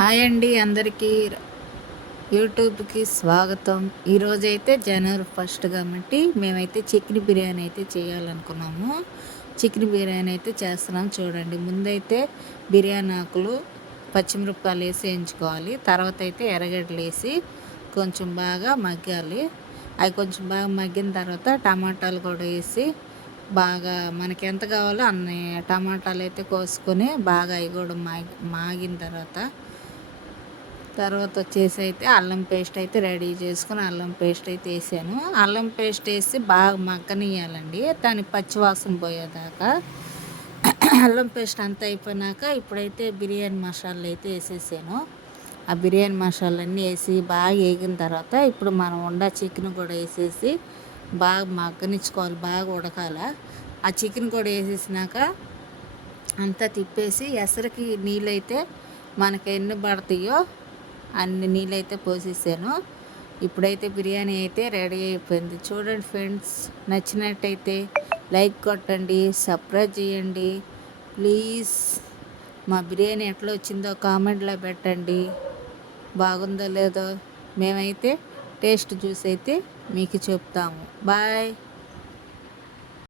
Hi అండి అందరికీ యూట్యూబ్కి స్వాగతం. ఈరోజైతే జనవరి 1 కాబట్టి మేమైతే చికెన్ బిర్యానీ అయితే చేయాలనుకున్నాము. చికెన్ బిర్యానీ అయితే చేస్తున్నాం చూడండి. ముందైతే బిర్యానీ ఆకులు పచ్చిమిరపకాయలు వేసి వేయించుకోవాలి. తర్వాత అయితే ఎర్రగడ్డలు వేసి కొంచెం బాగా మగ్గాలి. అవి కొంచెం బాగా మగ్గిన తర్వాత టమాటాలు కూడా వేసి బాగా మనకి ఎంత కావాలో అన్ని టమాటాలు అయితే కోసుకొని బాగా అవి కూడా మాగిన తర్వాత వచ్చేసి అయితే అల్లం పేస్ట్ అయితే రెడీ చేసుకుని అల్లం పేస్ట్ అయితే వేసాను. అల్లం పేస్ట్ వేసి బాగా మగ్గనియాలండి, దాని పచ్చివాసన పోయేదాకా. అల్లం పేస్ట్ అంతా అయిపోయినాక ఇప్పుడైతే బిర్యానీ మసాలా అయితే వేసేసాను. ఆ బిర్యానీ మసాలన్నీ వేసి బాగా వేగిన తర్వాత ఇప్పుడు మనం చికెన్ కూడా వేసేసి బాగా మగ్గనిచ్చుకోవాలి, బాగా ఉడకాల. ఆ చికెన్ కూడా వేసేసినాక అంతా తిప్పేసి ఎసరికి నీళ్ళైతే మనకి ఎన్ని పడతాయో అన్ని నీళ్ళైతే పోసేసాను. ఇప్పుడైతే బిర్యానీ అయితే రెడీ అయిపోయింది. చూడండి ఫ్రెండ్స్, నచ్చినట్టయితే లైక్ కొట్టండి, సబ్స్క్రైబ్ చేయండి ప్లీజ్. మా బిర్యానీ ఎట్లా వచ్చిందో కామెంట్లో పెట్టండి. బాగుందో లేదో మేమైతే టేస్ట్ చూసి అయితే మీకు చెప్తాము. బాయ్.